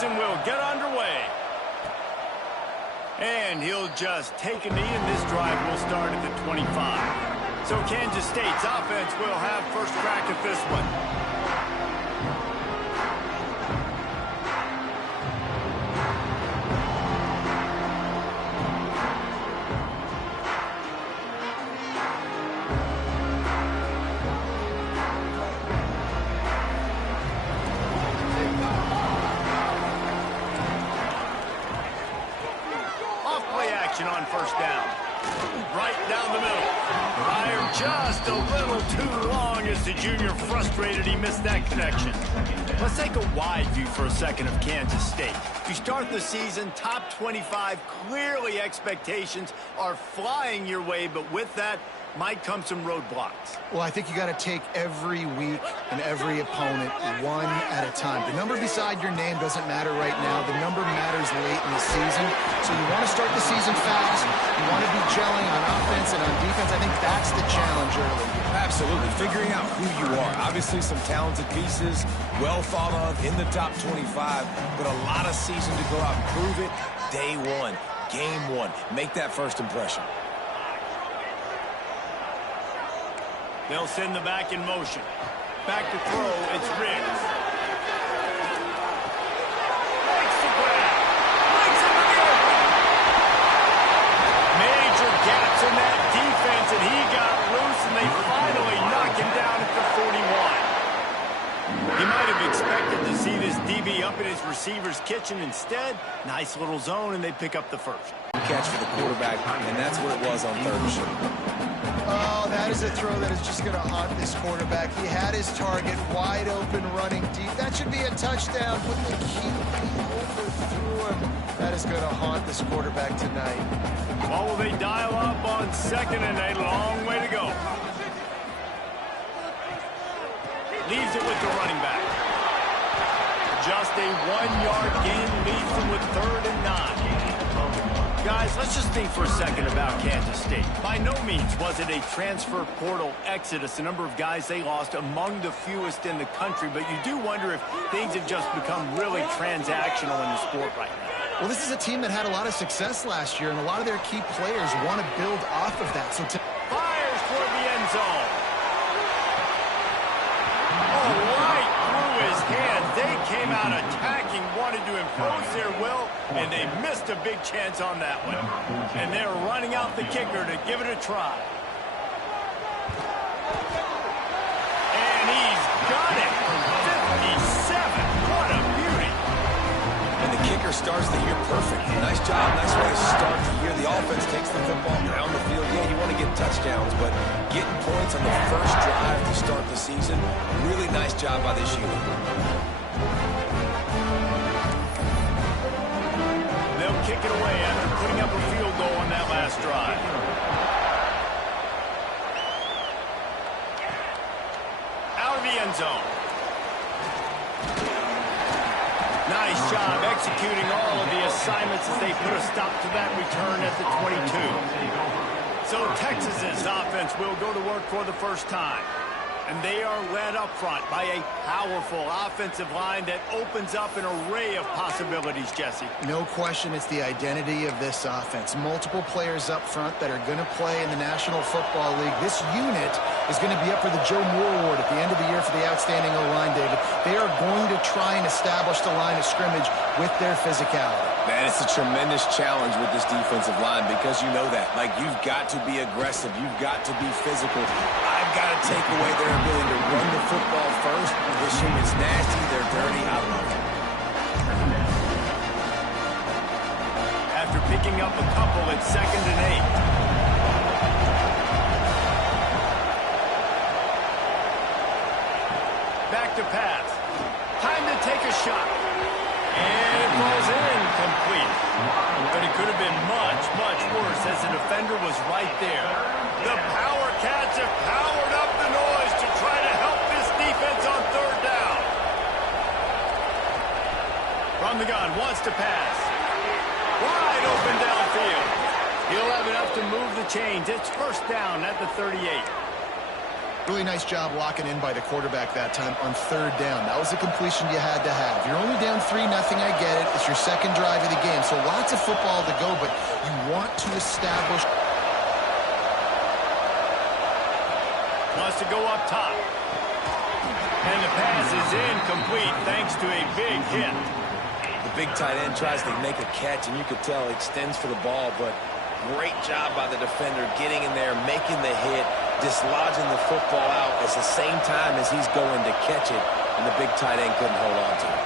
season will get underway. And he'll just take a knee, and this drive will start at the 25. So Kansas State's offense will have first crack at this one. On first down. Right down the middle. Pryor just a little too long as the junior frustrated he missed that connection. Let's take a wide view for a second of Kansas State. You start the season top 25. Clearly expectations are flying your way, but with that might come some roadblocks. Well, I think you got to take every week and every opponent one at a time. The number beside your name doesn't matter right now. The number matters late in the season. So you want to start the season fast. You want to be gelling on offense and on defense. I think that's the challenge early. Absolutely. Figuring out who you are. Obviously some talented pieces, well thought of in the top 25, but a lot of season to go out and prove it. Day one, game one. Make that first impression. They'll send the back in motion. Back to throw, it's Riggs. Makes the grab. Brings him to the open. Major gaps in that defense, and he got loose, and they finally knock him down at the 41. He might have expected to see this DB up in his receiver's kitchen. Instead, nice little zone, and they pick up the first. Catch for the quarterback, and that's what it was on third and short. Oh, that is a throw that is just going to haunt this quarterback. He had his target wide open, running deep. That should be a touchdown, but the QB overthrew him. That is going to haunt this quarterback tonight. Well, will they dial up on second, and a long way to go. Leaves it with the running back. Just a 1-yard gain leads them with 3rd and 9. Guys, let's just think for a second about Kansas State. By no means was it a transfer portal exodus. The number of guys they lost among the fewest in the country, but you do wonder if things have just become really transactional in the sport right now. Well, this is a team that had a lot of success last year, and a lot of their key players want to build off of that. So fires toward the end zone. Oh, right through his hands. They came out attacking, wanted to impose their will, and they missed a big chance on that one. And they're running out the kicker to give it a try. And he's got it from 57. What a beauty. And the kicker starts the year perfect. Nice job, nice way to start the year. The offense takes the football down the field. Yeah, you want to get touchdowns, but getting points on the first drive to start the season, really nice job by this unit. They'll kick it away after putting up a field goal on that last drive. Out of the end zone. Nice job executing all of the assignments as they put a stop to that return at the 22. So Texas's offense will go to work for the first time. And they are led up front by a powerful offensive line that opens up an array of possibilities, Jesse. No question it's the identity of this offense. Multiple players up front that are going to play in the National Football League. This unit is going to be up for the Joe Moore Award at the end of the year for the outstanding O-line, David. They are going to try and establish the line of scrimmage with their physicality. Man, it's a tremendous challenge with this defensive line because you know that. Like, you've got to be aggressive. You've got to be physical. I've got to take away their ability to run the football first. This unit's nasty. They're dirty. I love it. After picking up a couple, it's 2nd and 8. Back to pass. Time to take a shot. And it falls incomplete. But it could have been much, much worse as the defender was right there. The Power Cats have powered up the noise to try to help this defense on 3rd down. From the gun, wants to pass. Wide open downfield. He'll have enough to move the chains. It's 1st down at the 38. Really nice job locking in by the quarterback that time on third down. That was a completion you had to have. You're only down 3-0, I get it. It's your second drive of the game, so lots of football to go, but you want to establish. Wants to go up top. And the pass is incomplete thanks to a big hit. The big tight end tries to make a catch, and you could tell he extends for the ball, but great job by the defender getting in there, making the hit, dislodging the football out at the same time as he's going to catch it, and the big tight end couldn't hold on to it.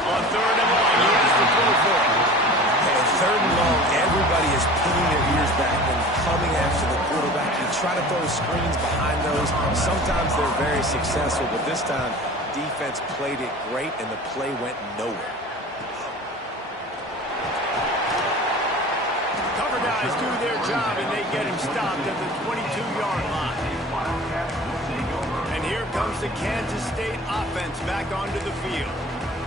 On third and long, he has to throw for it. And third and long, everybody is putting their ears back and coming after the quarterback. You try to throw screens behind those. Sometimes they're very successful, but this time, defense played it great, and the play went nowhere. Cover guys do their job, and they get him stopped at the 22-yard line. And here comes the Kansas State offense back onto the field.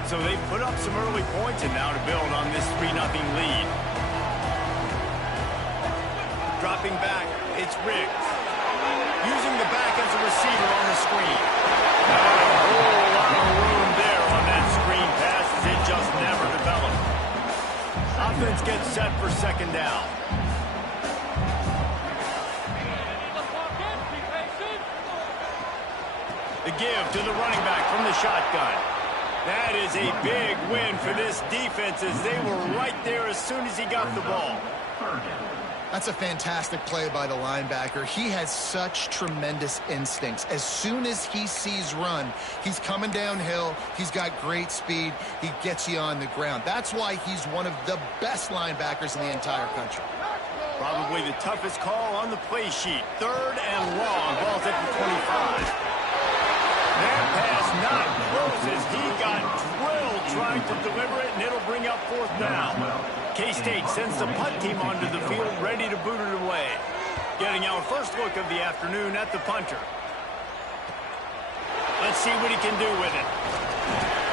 So they put up some early points, and now to build on this 3-0 lead. Dropping back, it's Riggs. Using the back as a receiver on the screen. Not a whole lot of room there on that screen pass, as it just never developed. Offense gets set for second down. The give to the running back from the shotgun. That is a big win for this defense, as they were right there as soon as he got the ball. That's a fantastic play by the linebacker. He has such tremendous instincts. As soon as he sees run, he's coming downhill. He's got great speed. He gets you on the ground. That's why he's one of the best linebackers in the entire country. Probably the toughest call on the play sheet. Third and long. Ball's at the 25. That pass not close as he got drilled trying to deliver it, and it'll bring up fourth down. K-State sends the punt team onto the field, ready to boot it away. Getting our first look of the afternoon at the punter. Let's see what he can do with it.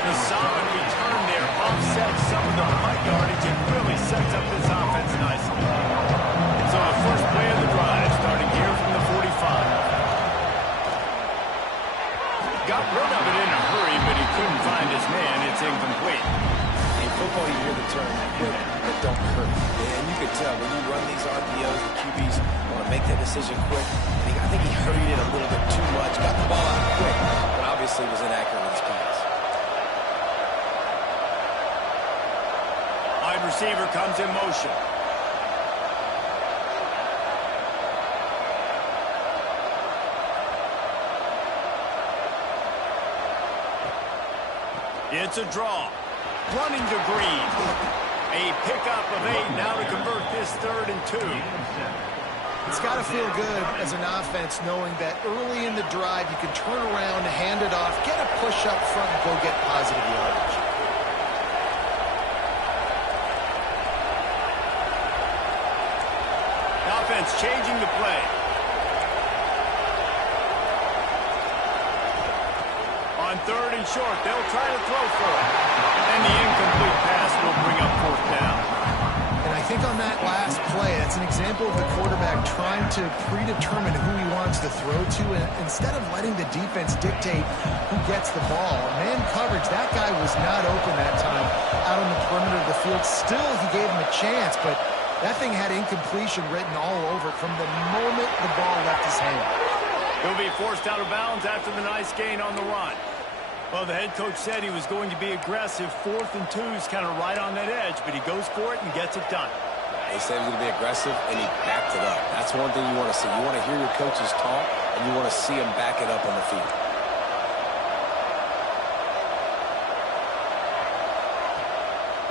The solid return there offsets some of the punt yardage and really sets up this offense nicely. So the first play of the drive, starting here from the 45. Got rid of it in a hurry, but he couldn't find his man. It's incomplete. In football, you hear the term quick, but don't hurt. And you can tell when you run these RPOs, the QBs want to make that decision quick. I think he hurried it a little bit too much. Got the ball out quick, but obviously was inaccurate with his pass. Wide receiver comes in motion. It's a draw. Running to Green. A pickup of 8 now to convert this 3rd and 2. It's got to feel good as an offense knowing that early in the drive you can turn around, hand it off, get a push up front, and go get positive yardage. Offense changing the play. On 3rd and short, they'll try to throw for it. And the incomplete pass will bring up fourth down. And I think on that last play, that's an example of the quarterback trying to predetermine who he wants to throw to, and instead of letting the defense dictate who gets the ball. Man coverage, that guy was not open that time out on the perimeter of the field. Still, he gave him a chance, but that thing had incompletion written all over it from the moment the ball left his hand. He'll be forced out of bounds after the nice gain on the run. Well, the head coach said he was going to be aggressive. 4th and 2 is kind of right on that edge, but he goes for it and gets it done. He said he was going to be aggressive, and he backed it up. That's one thing you want to see. You want to hear your coaches talk, and you want to see them back it up on the field.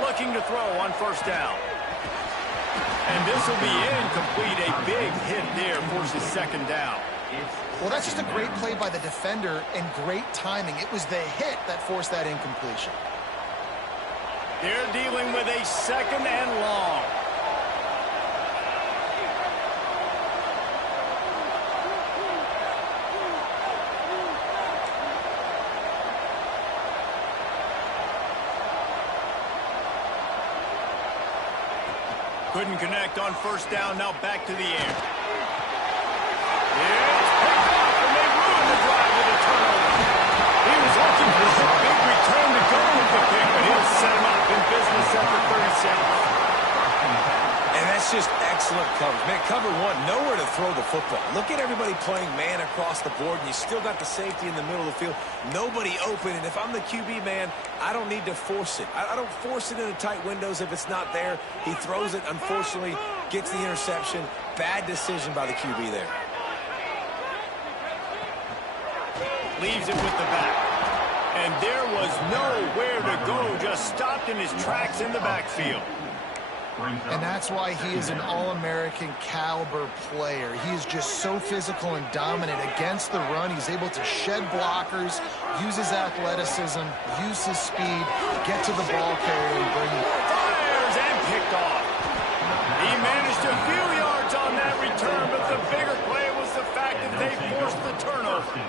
Looking to throw on 1st down. And this will be incomplete. A big hit there forces 2nd down. Well, that's just a great play by the defender and great timing. It was the hit that forced that incompletion. They're dealing with a 2nd and long. Couldn't connect on 1st down. Now back to the air. It's picked up. excellent coverage. Man, cover one, nowhere to throw the football. Look at everybody playing man across the board, and you still got the safety in the middle of the field. Nobody open, and if I'm the QB, man, I don't need to force it. I don't force it into tight windows if it's not there. He throws it, unfortunately, gets the interception. Bad decision by the QB there. Leaves it with the back. And there was nowhere to go, just stopped in his tracks in the backfield. And that's why he is an All-American caliber player. He is just so physical and dominant against the run. He's able to shed blockers, use his athleticism, use his speed, get to the ball carrier and bring it. Fires and picked off. He managed a few yards on that return, but the bigger play was the fact that they forced the turnover.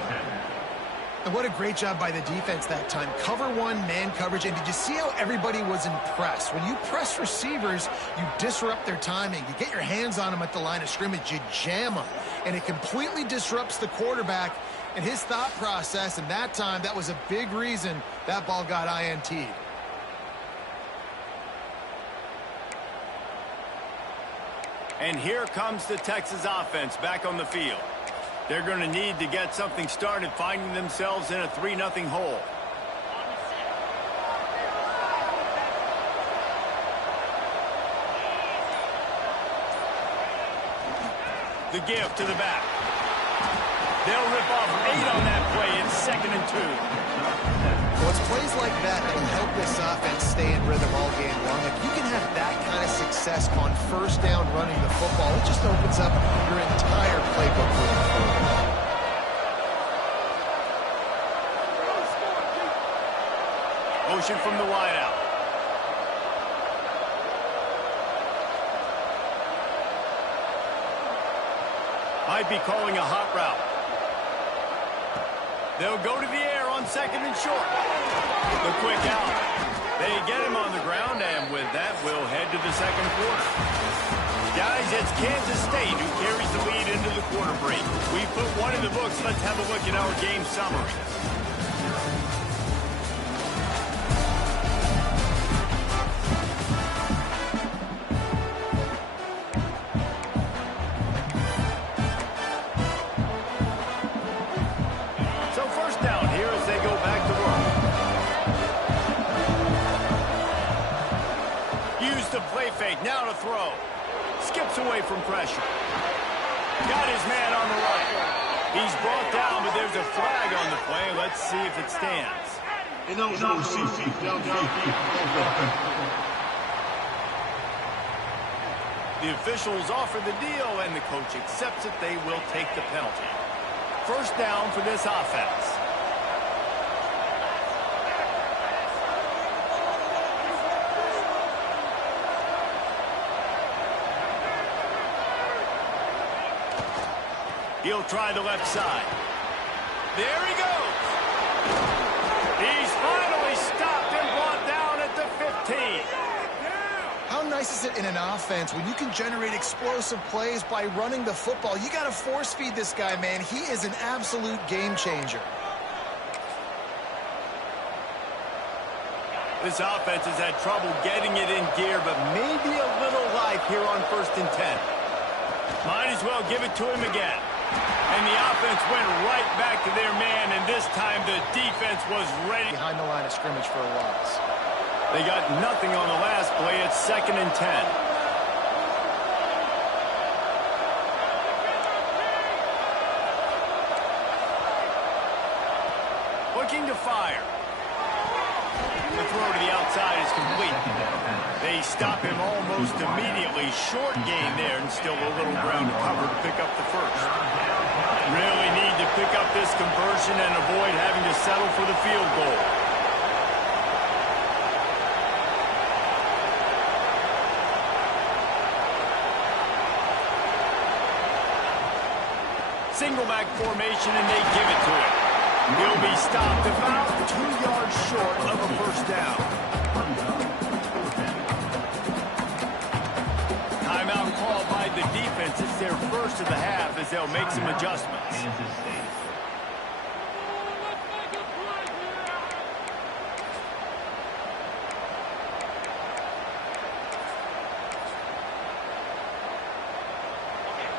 And what a great job by the defense that time. Cover one, man coverage. And did you see how everybody was impressed? When you press receivers, you disrupt their timing. You get your hands on them at the line of scrimmage. You jam them. And it completely disrupts the quarterback and his thought process. And that time, that was a big reason that ball got INT'd. And here comes the Texas offense back on the field. They're going to need to get something started, finding themselves in a 3-0 hole. The give to the back. They'll rip off 8 on that play. It's 2nd and 2. Well, it's plays like that that'll help this offense stay in rhythm all game long. If you can have that kind of success on first down running the football, it just opens up your entire playbook moving forward. Motion from the wideout. Might be calling a hot route. They'll go to the air on 2nd and short. The quick out. They get him on the ground, and with that, we'll head to the second quarter. Guys, it's Kansas State who carries the lead into the quarter break. We put one in the books. Let's have a look at our game summary. Fake, now to throw. Skips away from pressure. Got his man on the right. He's brought down, but there's a flag on the play. Let's see if it stands. The officials offer the deal, and the coach accepts it. They will take the penalty. First down for this offense. He'll try the left side. There he goes. He's finally stopped and brought down at the 15. How nice is it in an offense when you can generate explosive plays by running the football? You got to force feed this guy, man. He is an absolute game changer. This offense has had trouble getting it in gear, but maybe a little life here on 1st and 10. Might as well give it to him again. And the offense went right back to their man, and this time the defense was ready. Behind the line of scrimmage for a loss. They got nothing on the last play. It's 2nd and 10. Looking to fire. The throw to the outside is complete. They stop him almost immediately. Short gain there, and still a little ground to cover to pick up the first. Really need to pick up this conversion and avoid having to settle for the field goal. Single back formation, and they give it to him. He'll be stopped about 2 yards short of a first down. Timeout called by the defense. It's their first of the half as they'll make some adjustments.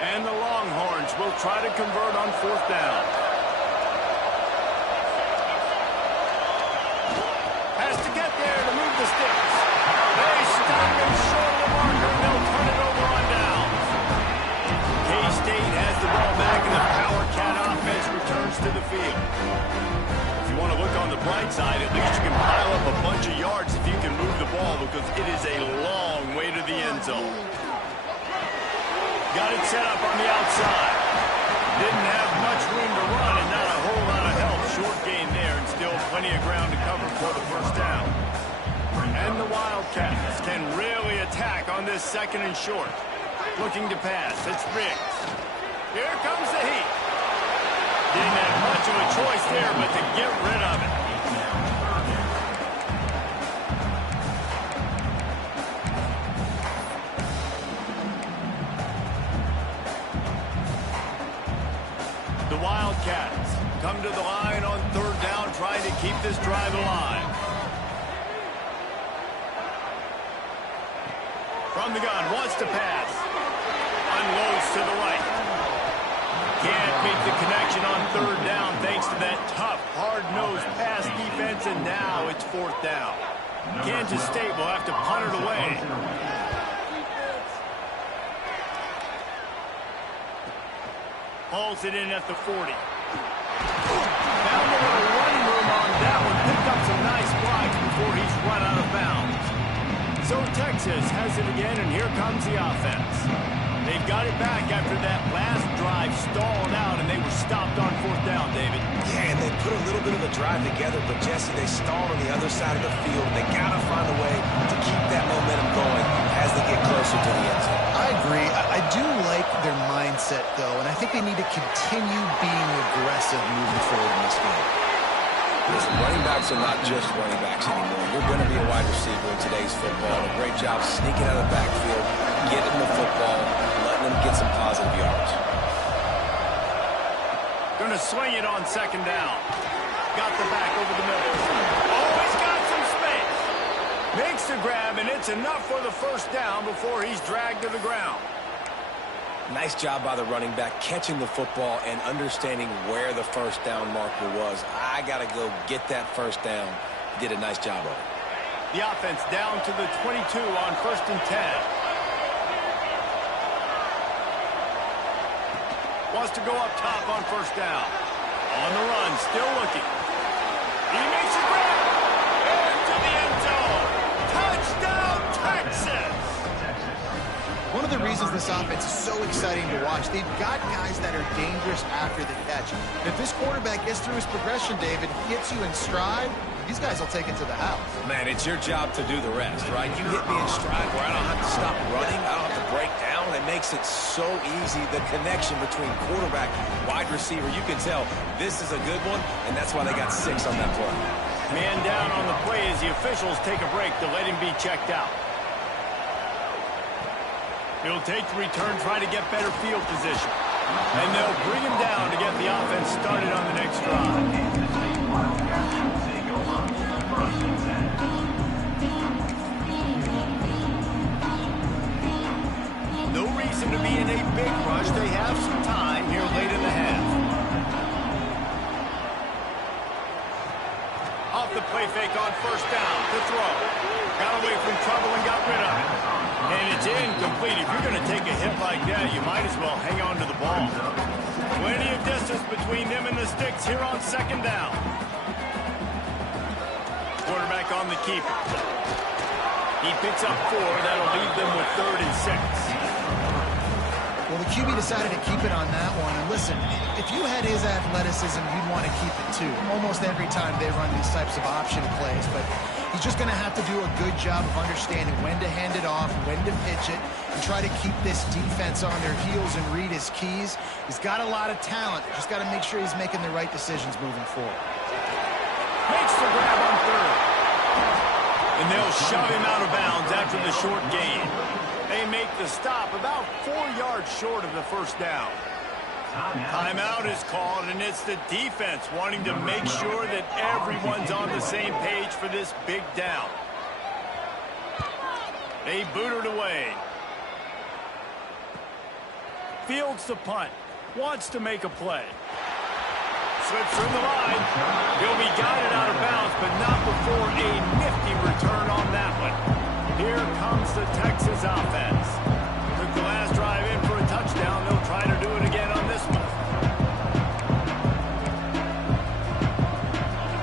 And the Longhorns will try to convert on 4th down. Has to get there to move the sticks. They stop him short of the marker, and they'll turn it over on downs. K-State has the ball back, and the Power Cat offense returns to the field. If you want to look on the bright side, at least you can pile up a bunch of yards if you can move the ball, because it is a long way to the end zone. Got it set up on the outside. Didn't have much room to run and not a whole lot of help. Short gain there and still plenty of ground to cover for the 1st down. And the Wildcats can really attack on this 2nd and short. Looking to pass. It's Riggs. Here comes the heat. Didn't have much of a choice there but to get rid of it. The Wildcats come to the line on 3rd down, trying to keep this drive alive. From the gun, wants to pass. Unloads to the right. Can't make the connection on 3rd down thanks to that tough, hard-nosed pass defense, and now it's 4th down. Kansas State will have to punt it away. Hauls it in at the 40. Found a little running room on that one. Picked up some nice blocks before he's run out of bounds. So Texas has it again, and here comes the offense. They've got it back after that last drive stalled out, and they were stopped on 4th down, David. Yeah, and they put a little bit of a drive together, but Jesse, they stalled on the other side of the field. They got to find a way to keep that momentum going as they get closer to the end zone. I agree. I do like their mindset, though, and I think they need to continue being aggressive moving forward in this game. Listen, running backs are not just running backs anymore. You're going to be a wide receiver in today's football. A great job sneaking out of the backfield, getting the football, letting them get some positive yards. Going to swing it on 2nd down. Got the back over the middle. Oh, he's got some space. Makes the grab, and it's enough for the 1st down before he's dragged to the ground. Nice job by the running back, catching the football and understanding where the 1st down marker was. I got to go get that 1st down. He did a nice job of it. The offense down to the 22 on 1st and 10. Wants to go up top on 1st down. On the run, still looking. He makes a grab. Into the end zone. Touchdown, Texas! One of the reasons this offense is so exciting to watch, they've got guys that are dangerous after the catch. If this quarterback gets through his progression, David, gets you in stride, these guys will take it to the house. Man, it's your job to do the rest, right? You hit me in stride where I don't have to stop running, I don't have to break down. It makes it so easy, the connection between quarterback, wide receiver. You can tell this is a good one, and that's why they got 6 on that play. Man down on the play as the officials take a break to let him be checked out. He'll take the return, try to get better field position. And they'll bring him down to get the offense started on the next drive. No reason to be in a big rush. They have some time here late in the half. Off the play fake on 1st down to throw. Got away from trouble and got rid of it. And it's incomplete. If you're going to take a hit like that, you might as well hang on to the ball. Plenty of distance between them and the sticks here on 2nd down. Quarterback on the keeper. He picks up 4. That'll leave them with 3rd and 6. Well, the QB decided to keep it on that one. And listen, if you had his athleticism, you'd want to keep it too. Almost every time they run these types of option plays. But he's just going to have to do a good job of understanding when to hand it off, when to pitch it, and try to keep this defense on their heels and read his keys. He's got a lot of talent. Just got to make sure he's making the right decisions moving forward. Makes the grab on 3rd. And they'll shove him out of bounds after the short gain. They make the stop about 4 yards short of the 1st down. Timeout is called, and it's the defense wanting to make sure that everyone's on the same page for this big down. They boot it away. Fields the punt. Wants to make a play. Slips through the line. He'll be guided out of bounds, but not before a nifty return on that one. Here comes the Texas offense. Took the last drive in for a touchdown. They'll try to do it again on this one.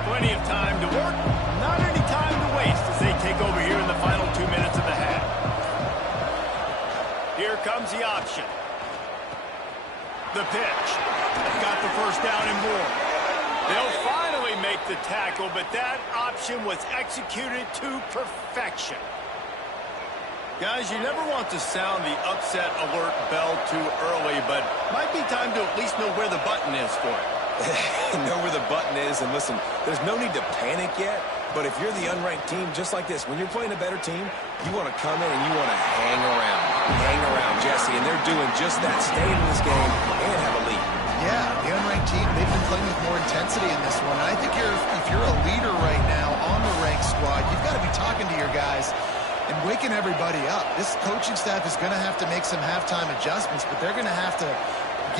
Plenty of time to work. Not any time to waste as they take over here in the final 2 minutes of the half. Here comes the option. The pitch. Got the first down and more. They'll finally make the tackle, but that option was executed to perfection. Guys, you never want to sound the upset alert bell too early, but might be time to at least know where the button is for it. Know where the button is, and listen, there's no need to panic yet, but if you're the unranked team, just like this, when you're playing a better team, you want to come in and you want to hang around, Jesse, and they're doing just that, stay in this game and have a lead. Yeah, the unranked team, they've been playing with more intensity in this one. And I think if you're a leader right now on the ranked squad, you've got to be talking to your guys and waking everybody up. This coaching staff is going to have to make some halftime adjustments, but they're going to have to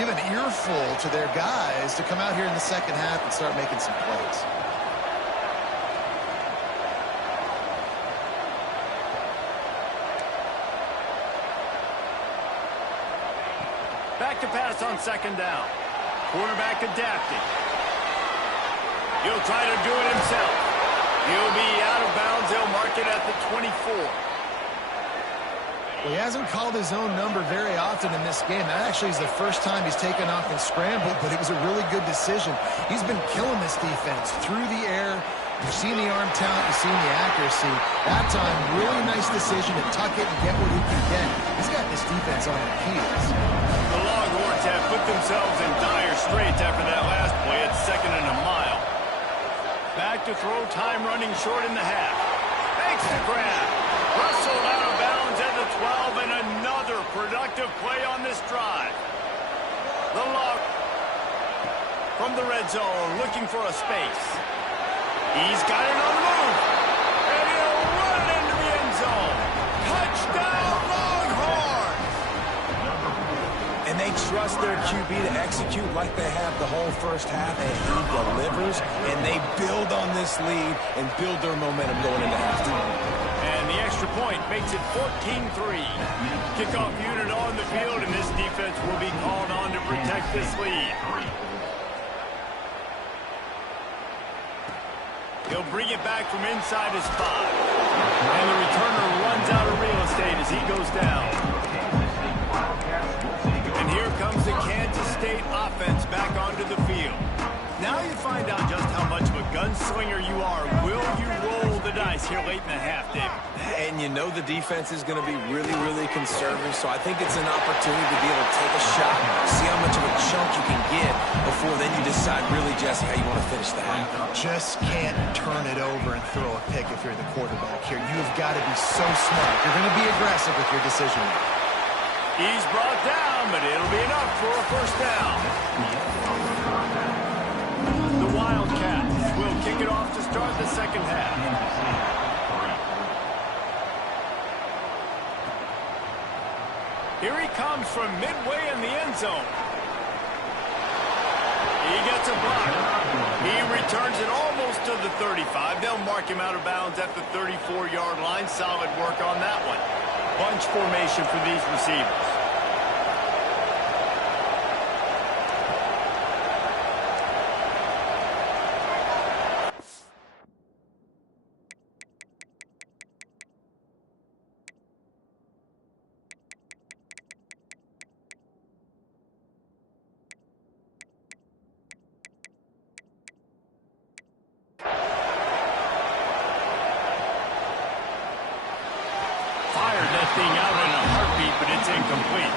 give an earful to their guys to come out here in the second half and start making some plays. Back to pass on second down. Quarterback adapting. He'll try to do it himself. He'll be out of bounds. They'll mark it at the 24. Well, he hasn't called his own number very often in this game. That actually is the first time he's taken off and scrambled, but it was a really good decision. He's been killing this defense through the air. You've seen the arm talent, you've seen the accuracy. That time, really nice decision to tuck it and get what he can get. He's got this defense on their heels. The Longhorns have put themselves in dire straits after that last play at 2nd and a mile. Back to throw, time running short in the half. Makes the grab. Russell out of bounds at the 12, and another productive play on this drive. The Longhorns from the red zone looking for a space. He's got it on the move. And he'll run it into the end zone. Touchdown, Longhorns! And they trust their QB to execute like they have the whole first half, and he delivers, and they build on this lead and build their momentum going into halftime. And the extra point makes it 14-3. Kickoff unit on the field, and this defense will be called on to protect this lead. He'll bring it back from inside his 5. And the returner runs out of real estate as he goes down. And here comes the Kansas State offense back onto the field. Now you find out just how much of a gunslinger you are. Will you roll the dice here late in the half, David? And you know the defense is going to be really, really conservative, so I think it's an opportunity to be able to take a shot, see how much of a chunk you can get before then you decide really, Jesse, how you want to finish the half. Just can't turn it over and throw a pick if you're the quarterback here. You've got to be so smart. You're going to be aggressive with your decision. He's brought down, but it'll be enough for a first down. The Wildcats will kick it off to start the second half. Here he comes from midway in the end zone. He gets a block. He returns it almost to the 35. They'll mark him out of bounds at the 34-yard line. Solid work on that one. Bunch formation for these receivers. Thing out in a heartbeat, but it's incomplete.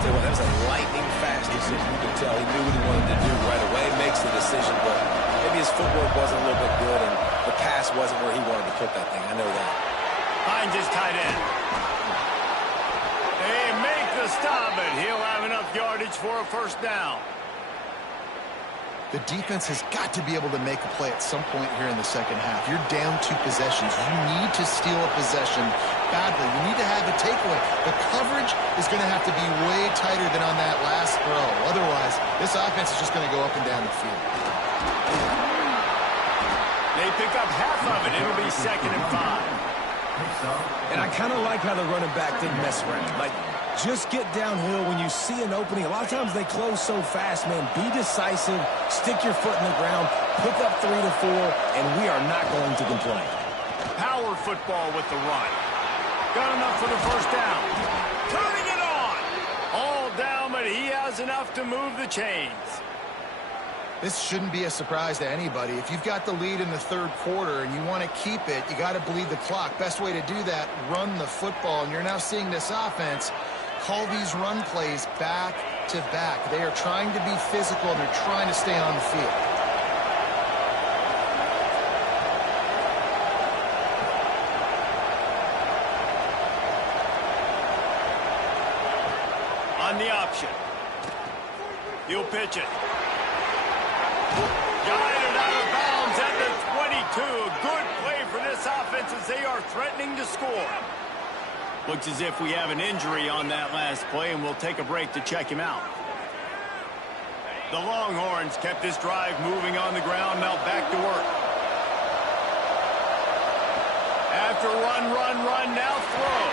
So that was a lightning-fast decision. You could tell he knew what he wanted to do right away. Makes the decision, but maybe his footwork wasn't a little bit good, and the pass wasn't where he wanted to put that thing. I know that. Finds his tight end. They make the stop, but he'll have enough yardage for a first down. The defense has got to be able to make a play at some point here in the second half. You're down 2 possessions. You need to steal a possession badly. You need to have a takeaway. The coverage is going to have to be way tighter than on that last throw. Otherwise, this offense is just going to go up and down the field. They pick up half of it. It'll be 2nd and 5. And I kind of like how the running back didn't mess around. Like, just get downhill when you see an opening. A lot of times they close so fast, man. Be decisive, stick your foot in the ground, pick up 3 to 4, and we are not going to complain. Power football with the run. Got enough for the first down. Turning it on. All down, but he has enough to move the chains. This shouldn't be a surprise to anybody. If you've got the lead in the third quarter and you want to keep it, you got to bleed the clock. Best way to do that, run the football. And you're now seeing this offense call these run plays back to back. They are trying to be physical, and they're trying to stay on the field. On the option. He'll pitch it. Guided out of bounds at the 22. Good play for this offense as they are threatening to score. Looks as if we have an injury on that last play, and we'll take a break to check him out. The Longhorns kept this drive moving on the ground. Now back to work. After run, now throw.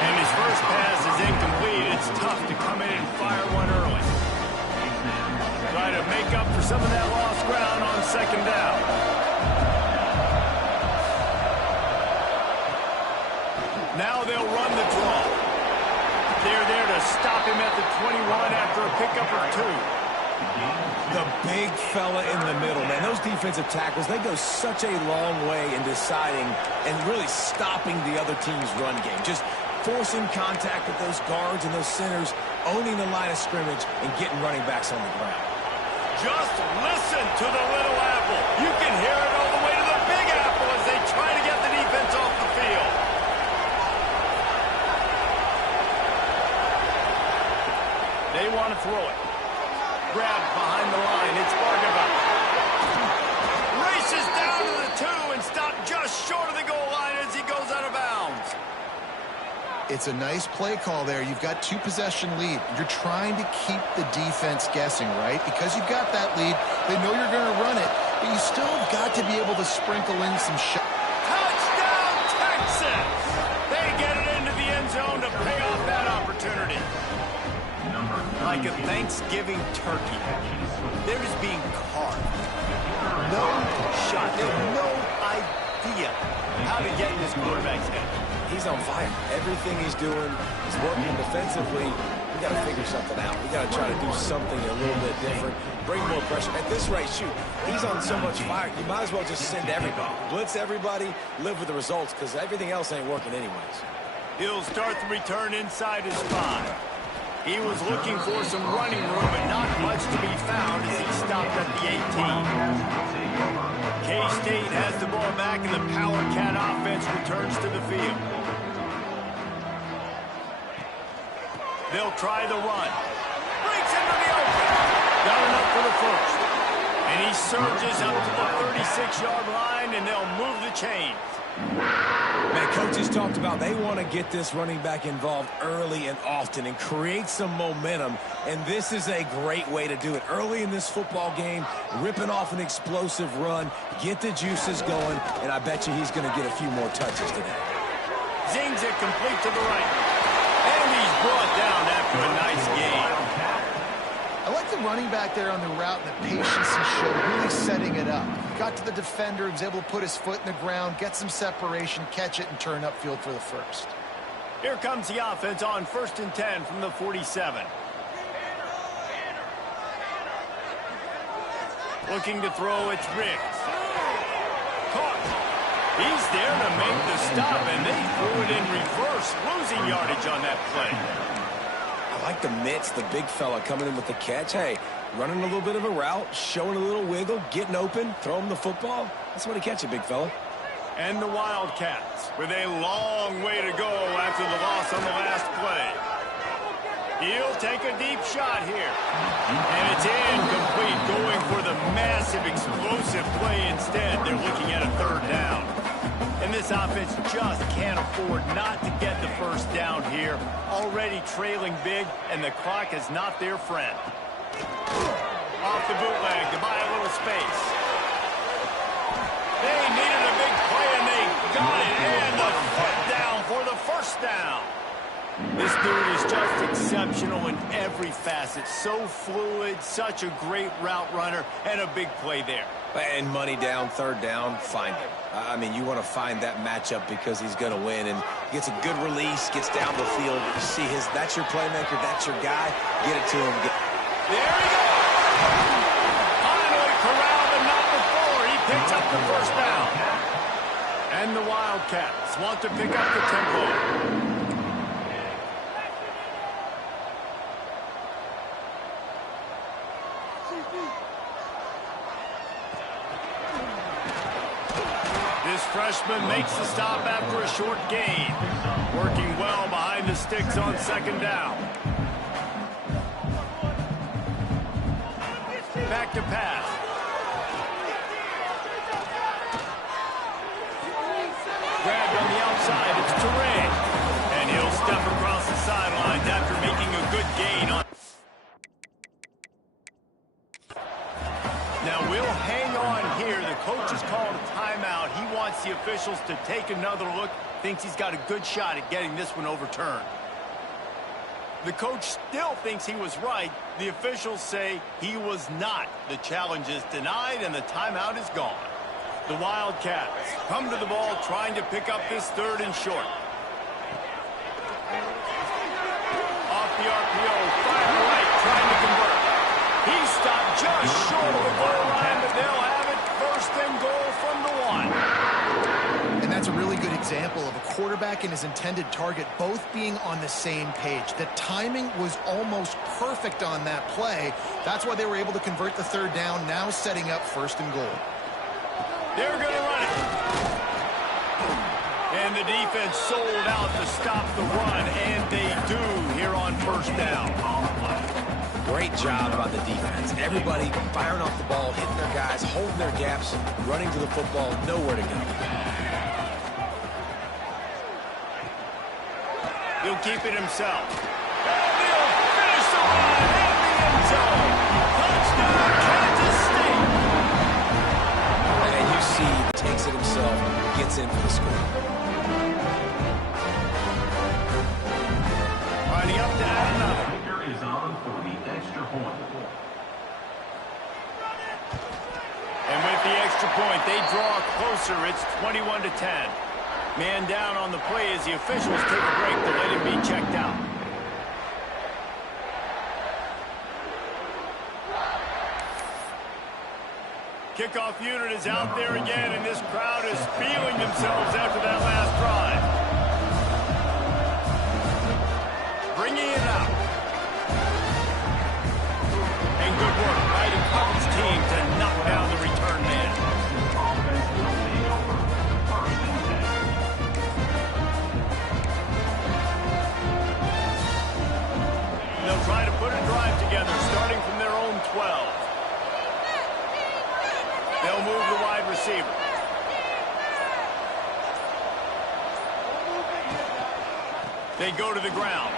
And his first pass is incomplete. It's tough to come in and fire one early. Try to make up for some of that lost ground on 2nd down. Now they'll run the draw. They're there to stop him at the 21 after a pickup of 2. The big fella in the middle, man. Those defensive tackles, they go such a long way in deciding and really stopping the other team's run game. Just forcing contact with those guards and those centers, owning the line of scrimmage, and getting running backs on the ground. Just listen to the little apple. You can hear it all the way to the big apple as they try to get the defense off the field. They want to throw it. Grabbed behind the line. It's Bargava. Races down to the 2 and stopped just short of the goal line as he goes out of bounds. It's a nice play call there. You've got 2-possession lead. You're trying to keep the defense guessing, right? Because you've got that lead, they know you're going to run it, but you still have got to be able to sprinkle in some shots. Touchdown, Texas! They get it into the end zone to pay off that opportunity. Like a Thanksgiving turkey, they're just being carved. No shot. They have no idea how to get in this quarterback's head. He's on fire. Everything he's doing is working defensively. We got to figure something out. We got to try to do something a little bit different. Bring more pressure. At this rate, shoot, he's on so much fire. You might as well just send everybody. Blitz everybody, live with the results, because everything else ain't working anyways. He'll start the return inside his 5. He was looking for some running room, but not much to be found as he stopped at the 18. K-State has the ball back, and the Power Cat offense returns to the field. They'll try the run. Breaks into the open. Got enough for the first. And he surges up to the 36-yard line, and they'll move the chains. Man, coaches talked about they want to get this running back involved early and often and create some momentum, and this is a great way to do it. Early in this football game, ripping off an explosive run, get the juices going, and I bet you he's going to get a few more touches today. Zings it complete to the right. And he's brought down after a nice game. I like the running back there on the route and the patience he showed, really setting it up. Got to the defender, he was able to put his foot in the ground, get some separation, catch it, and turn upfield for the first. Here comes the offense on 1st and 10 from the 47. Looking to throw, it's Riggs. Caught. He's there to make the stop, and they threw it in reverse, losing yardage on that play. I like the mitts, the big fella coming in with the catch. Hey, running a little bit of a route, showing a little wiggle, getting open, throw him the football. That's what he catch it, big fella. And the Wildcats with a long way to go after the loss on the last play. He'll take a deep shot here. And it's incomplete, going for the massive explosive play instead. They're looking at a 3rd down. And this offense just can't afford not to get the first down here. Already trailing big, and the clock is not their friend. Off the bootleg to buy a little space. They needed a big play, and they got it. And the foot down for the first down. This dude is just exceptional in every facet. So fluid, such a great route runner, and a big play there. And money down, third down, find him. I mean, you want to find that matchup because he's going to win. And gets a good release, gets down the field. You see that's your playmaker, that's your guy. Get it to him. There he goes. Finally corralled, but not before. He picks up the first down. And the Wildcats want to pick up the tempo. This freshman makes the stop after a short gain. Working well behind the sticks on second down. Back to pass. Grabbed on the outside. It's Toure. And he'll step across the sidelines after making a good gain on. Now we'll hang on here. The coach has called a timeout. He wants the officials to take another look. Thinks he's got a good shot at getting this one overturned. The coach still thinks he was right. The officials say he was not. The challenge is denied and the timeout is gone. The Wildcats come to the ball trying to pick up this third and short. Off the RPO, fire right, trying to convert. He stopped just short of the goal line, but they'll have it first and goal from the one. And that's a really good example of a quarterback and his intended target both being on the same page. The timing was almost perfect on that play. That's why they were able to convert the third down, now setting up first and goal. They're going to run it. And the defense sold out to stop the run, and they do here on first down. Great job by the defense. Everybody firing off the ball, hitting their guys, holding their gaps, running to the football, nowhere to go. He'll keep it himself. And he'll finish the line in the end zone. Touchdown, Kansas State. And you see, he takes it himself, gets in for the score. Riding up to add another. Is on for the extra point. And with the extra point, they draw closer. It's 21-10. Man down on the play as the officials take a break to let him be checked out. Kickoff unit is out there again, and this crowd is feeling themselves after that last drive. Bringing it out. And good work by the coverage team to knock down the return man. They'll try to put a drive together, starting from their own 12. They'll move the wide receiver. They go to the ground.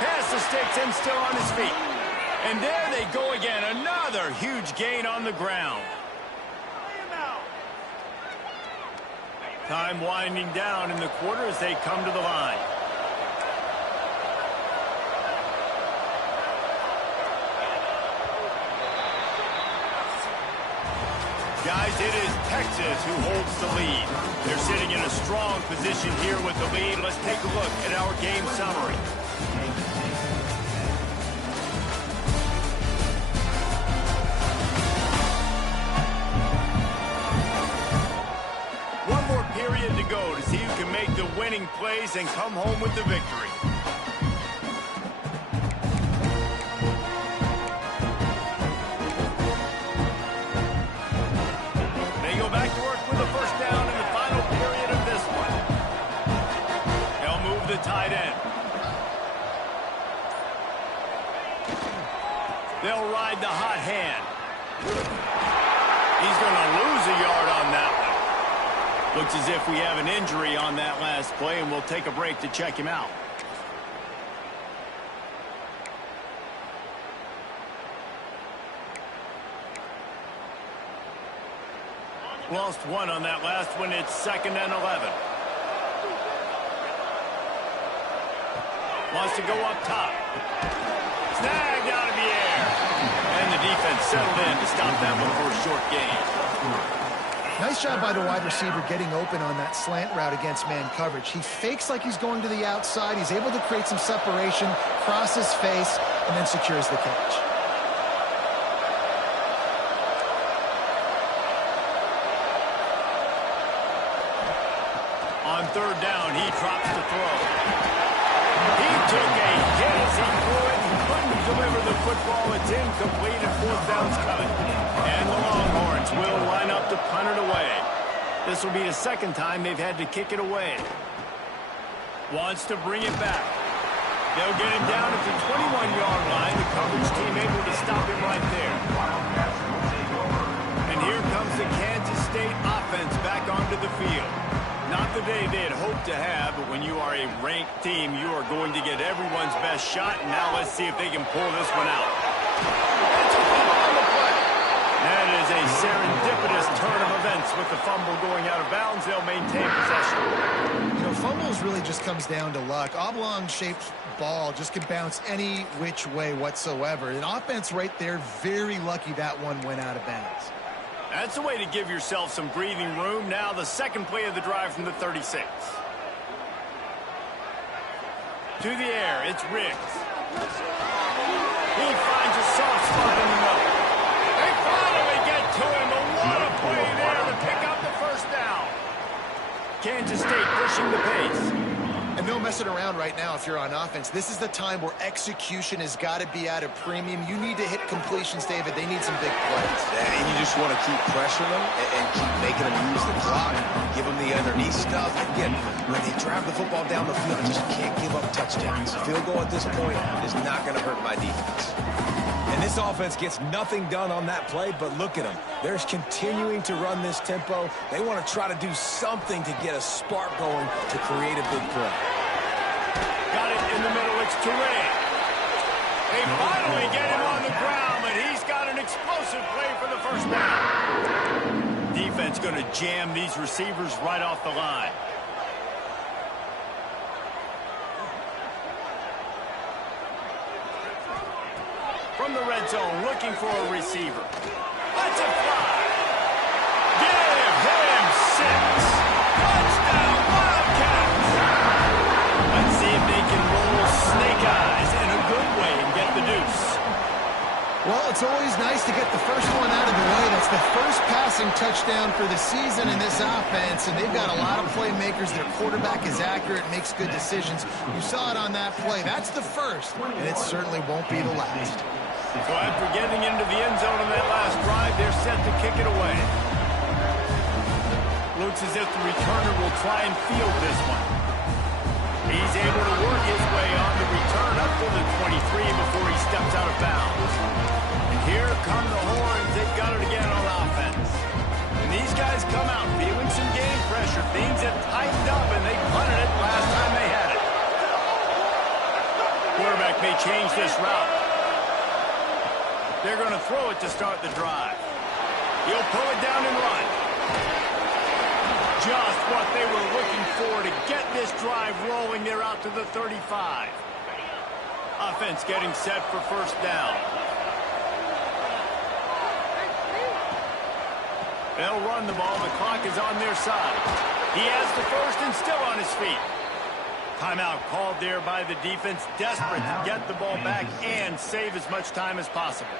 Past the sticks and still on his feet. And there they go again. Another huge gain on the ground. Time winding down in the quarter as they come to the line. Guys, it is Texas who holds the lead. They're sitting in a strong position here with the lead. Let's take a look at our game summary. One more period to go to see who can make the winning plays and come home with the victory. Tight end. They'll ride the hot hand. He's going to lose a yard on that one. Looks as if we have an injury on that last play, and we'll take a break to check him out. Lost one on that last one. It's 2nd and 11. Wants to go up top. Snagged out of the air. And the defense settled in to stop that one for a short gain. Nice job by the wide receiver getting open on that slant route against man coverage. He fakes like he's going to the outside. He's able to create some separation, cross his face, and then secures the catch. On 3rd down, he drops the throw. He took a hit as he threw it and couldn't deliver the football. It's incomplete and 4th down's coming. And the Longhorns will line up to punt it away. This will be the 2nd time they've had to kick it away. Wants to bring it back. They'll get him down at the 21-yard line. The coverage team able to stop him right there. And here comes the Kansas State offense back onto the field. Not the day they had hoped to have, but when you are a ranked team, you are going to get everyone's best shot. And now let's see if they can pull this one out. That is a serendipitous turn of events with the fumble going out of bounds. They'll maintain possession. You know, fumbles really just comes down to luck. Oblong-shaped ball just can bounce any which way whatsoever. An offense right there, very lucky that one went out of bounds. That's a way to give yourself some breathing room. Now the 2nd play of the drive from the 36. To the air, it's Riggs. He finds a soft spot in the middle. They finally get to him, but what a play there to pick up the 1st down. Kansas State pushing the pace. And no messing around right now if you're on offense. This is the time where execution has got to be at a premium. You need to hit completions, David. They need some big plays. And you just want to keep pressuring them and keep making them use the clock, give them the underneath stuff. Again, when they drive the football down the field, just can't give up touchdowns. Field goal at this point is not going to hurt my defense. And this offense gets nothing done on that play, but look at them. They're continuing to run this tempo. They want to try to do something to get a spark going to create a big play. Got it in the middle. It's Toure. They finally get him on the ground, but he's got an explosive play for the 1st down. Defense going to jam these receivers right off the line. From the red zone, looking for a receiver. Let's it fly. Give him 6. Touchdown, Wildcats. Let's see if they can roll snake eyes in a good way and get the deuce. Well, it's always nice to get the first one out of the way. That's the first passing touchdown for the season in this offense, and they've got a lot of playmakers. Their quarterback is accurate, makes good decisions. You saw it on that play. That's the first, and it certainly won't be the last. So after getting into the end zone on that last drive, they're set to kick it away. Looks as if the returner will try and field this one. He's able to work his way on the return up to the 23 before he steps out of bounds. And here come the Horns. They've got it again on offense. And these guys come out feeling some game pressure. Things have tightened up, and they punted it last time they had it. Quarterback may change this route. They're going to throw it to start the drive. He'll pull it down and run. Just what they were looking for to get this drive rolling. They're out to the 35. Offense getting set for 1st down. They'll run the ball. The clock is on their side. He has the 1st and still on his feet. Timeout called there by the defense, desperate to get the ball back and save as much time as possible.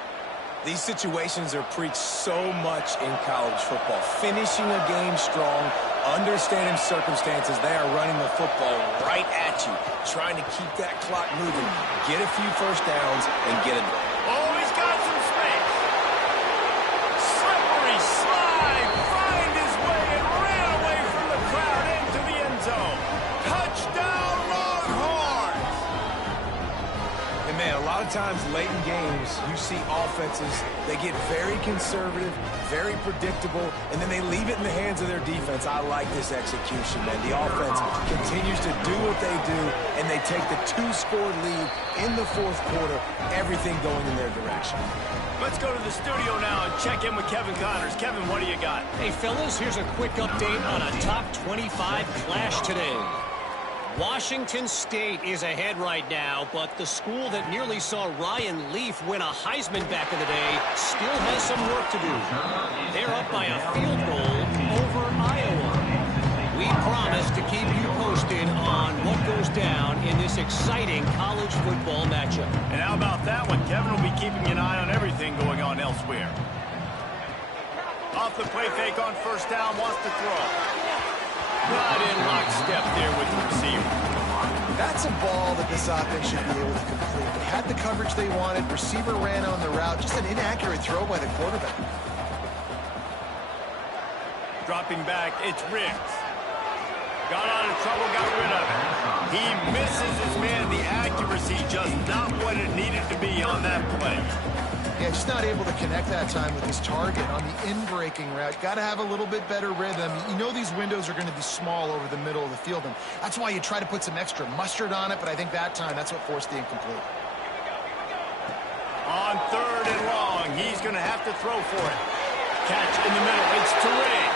These situations are preached so much in college football. Finishing a game strong, understanding circumstances. They are running the football right at you, trying to keep that clock moving, get a few 1st downs, and get it done. Oh, he's got some space. Slippery slide, find his way and ran away from the crowd into the end zone. Touchdown, Longhorns! And man, a lot of of times late in games, you see offenses, they get very conservative, very predictable, and then they leave it in the hands of their defense. I like this execution, man. The offense continues to do what they do, and they take the 2-score lead in the fourth quarter, everything going in their direction. Let's go to the studio now and check in with Kevin Connors. Kevin, what do you got? Hey, fellas, here's a quick update on a top 25 clash today. Washington State is ahead right now, but the school that nearly saw Ryan Leaf win a Heisman back in the day still has some work to do. They're up by a field goal over Iowa. We promise to keep you posted on what goes down in this exciting college football matchup. And how about that one? Kevin will be keeping an eye on everything going on elsewhere. Off the play fake on first down, wants to throw. Not in lockstep there with the receiver. That's a ball that this offense should be able to complete. They had the coverage they wanted. Receiver ran on the route. Just an inaccurate throw by the quarterback. Dropping back, it's Riggs. Got out of trouble, got rid of it. He misses his man. The accuracy just not what it needed to be on that play. Yeah, just not able to connect that time with his target on the in-breaking route. Got to have a little bit better rhythm. You know these windows are going to be small over the middle of the field, and that's why you try to put some extra mustard on it, but I think that time that's what forced the incomplete. On third and long, he's going to have to throw for it. Catch in the middle, it's Turay.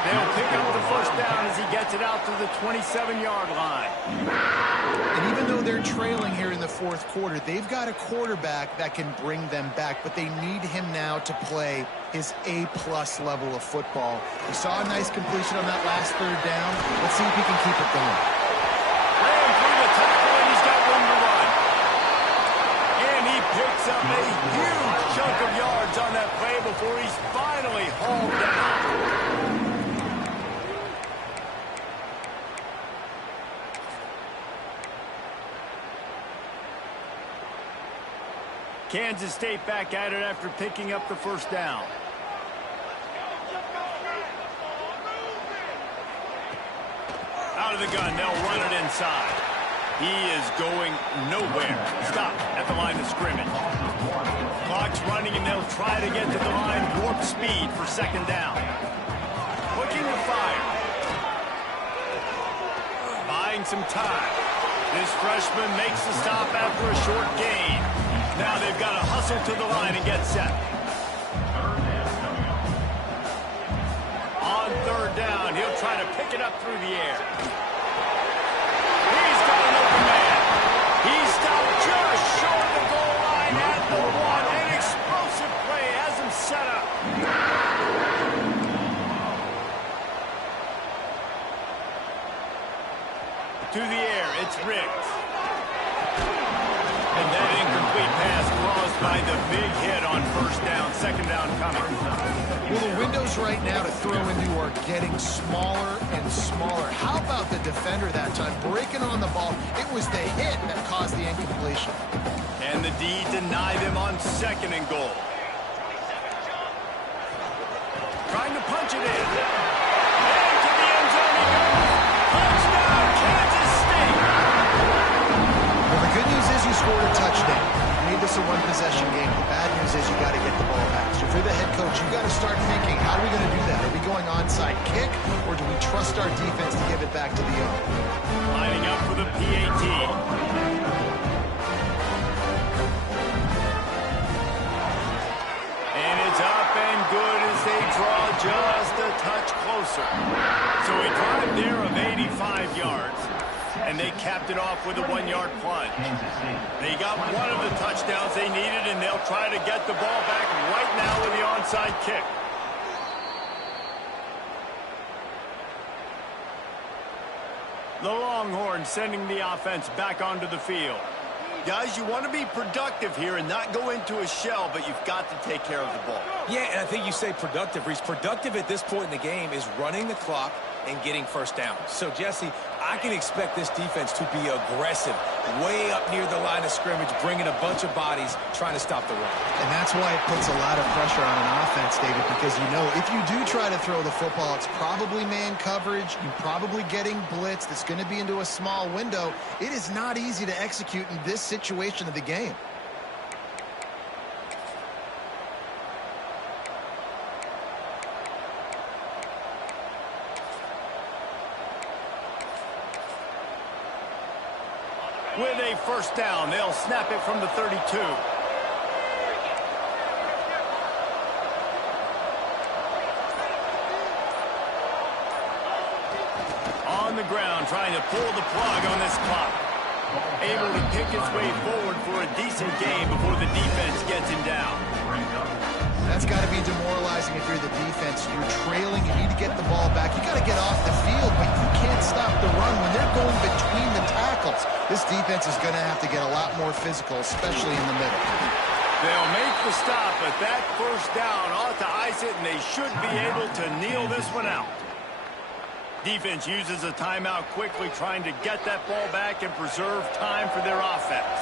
They'll pick up the first down as he gets it out to the 27-yard line. And even though they're trailing here in the fourth quarter, they've got a quarterback that can bring them back, but they need him now to play his A-plus level of football. We saw a nice completion on that last third down. Let's see if he can keep it going. Ran through the tackle, and he's got room to run. And he picks up a huge chunk of yards on that play before he's finally hauled down. Kansas State back at it after picking up the first down. Out of the gun, they'll run it inside. He is going nowhere. Stop at the line of scrimmage. Clock's running, and they'll try to get to the line. Warp speed for second down. Looking to fire. Buying some time. This freshman makes the stop after a short gain. Now they've got to hustle to the line and get set. On third down, he'll try to pick it up through the air. He's got an open man. He's stopped just short of the goal line at the one. An explosive play has him set up. To the air, it's Riggs. And that incomplete pass caused by the big hit on first down. Second down coming. Well, the windows right now to throw into are getting smaller and smaller. How about the defender that time breaking on the ball? It was the hit that caused the incompletion. And the D deny them on second and goal. Trying to punch it in. And to the end zone he goes. Touchdown, Kansas State. Well, the good news is you scored a touchdown. You made this a one-possession game. The bad news is you got to get the ball back. So if you're the head coach, you got to start thinking, how are we going to do that? Are we going onside kick, or do we trust our defense to give it back to the owner? Lining up for the PAT. And it's up and good as they draw just a touch closer. So a drive there of 85 yards. And they capped it off with a 1-yard plunge. They got one of the touchdowns they needed, and they'll try to get the ball back right now with the onside kick. The Longhorns sending the offense back onto the field. Guys, you want to be productive here and not go into a shell, but you've got to take care of the ball. Yeah, and I think you say productive. Reese, productive at this point in the game is running the clock and getting first down. So, Jesse, I can expect this defense to be aggressive, way up near the line of scrimmage, bringing a bunch of bodies, trying to stop the run. And that's why it puts a lot of pressure on an offense, David, because you know if you do try to throw the football, it's probably man coverage. You're probably getting blitzed. It's going to be into a small window. It is not easy to execute in this situation of the game. with a first down. They'll snap it from the 32. On the ground, trying to pull the plug on this clock. Able to pick his way forward for a decent game before the defense gets him down. That's got to be demoralizing if you're the defense. You're trailing, you need to get the ball back. You got to get off the field, but you can't stop the run when they're going between the tackles. This defense is going to have to get a lot more physical, especially in the middle. They'll make the stop, but that first down ought to ice it, and they should be able to kneel this one out. Defense uses a timeout quickly, trying to get that ball back and preserve time for their offense.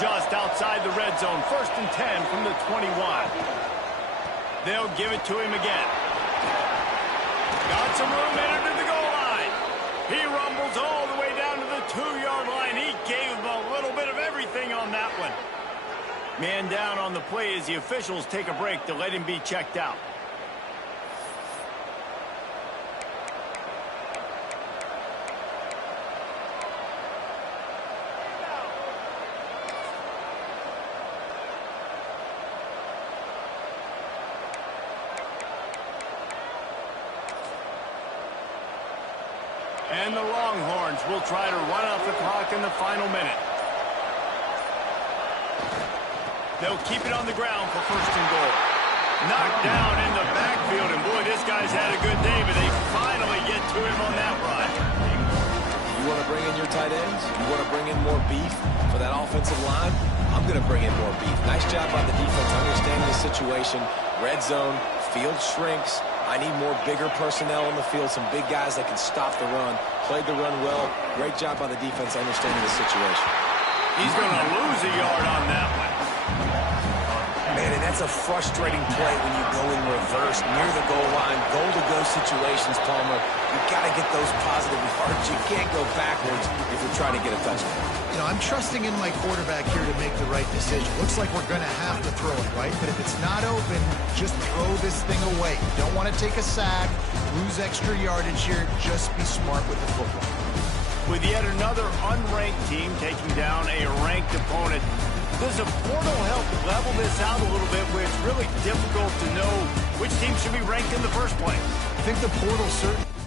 Just outside the red zone, 1st and 10 from the 21. They'll give it to him again. Got some room headed to the goal line. He rumbles all the way down to the 2-yard line. He gave him a little bit of everything on that one. Man down on the play as the officials take a break to let him be checked out. And the Longhorns will try to run off the clock in the final minute. They'll keep it on the ground for 1st and goal. Knocked down in the backfield, and boy, this guy's had a good day, but they finally get to him on that run. You want to bring in your tight ends? You want to bring in more beef for that offensive line? I'm going to bring in more beef. Nice job by the defense understanding the situation. Red zone, field shrinks. I need more bigger personnel on the field, some big guys that can stop the run. Played the run well. Great job by the defense understanding the situation. He's going to lose a yard on that one. Man, and that's a frustrating play when you go in reverse near the goal line. Goal-to-go situations, Palmer. You've got to get those positive yards. You can't go backwards if you're trying to get a touchdown. You know, I'm trusting in my quarterback here to make the right decision. Looks like we're going to have to throw it, right? But if it's not open, just throw this thing away. You don't want to take a sack, lose extra yardage here. Just be smart with the football. With yet another unranked team taking down a ranked opponent, does a portal help level this out a little bit where it's really difficult to know which team should be ranked in the first place? I think the portal certainly...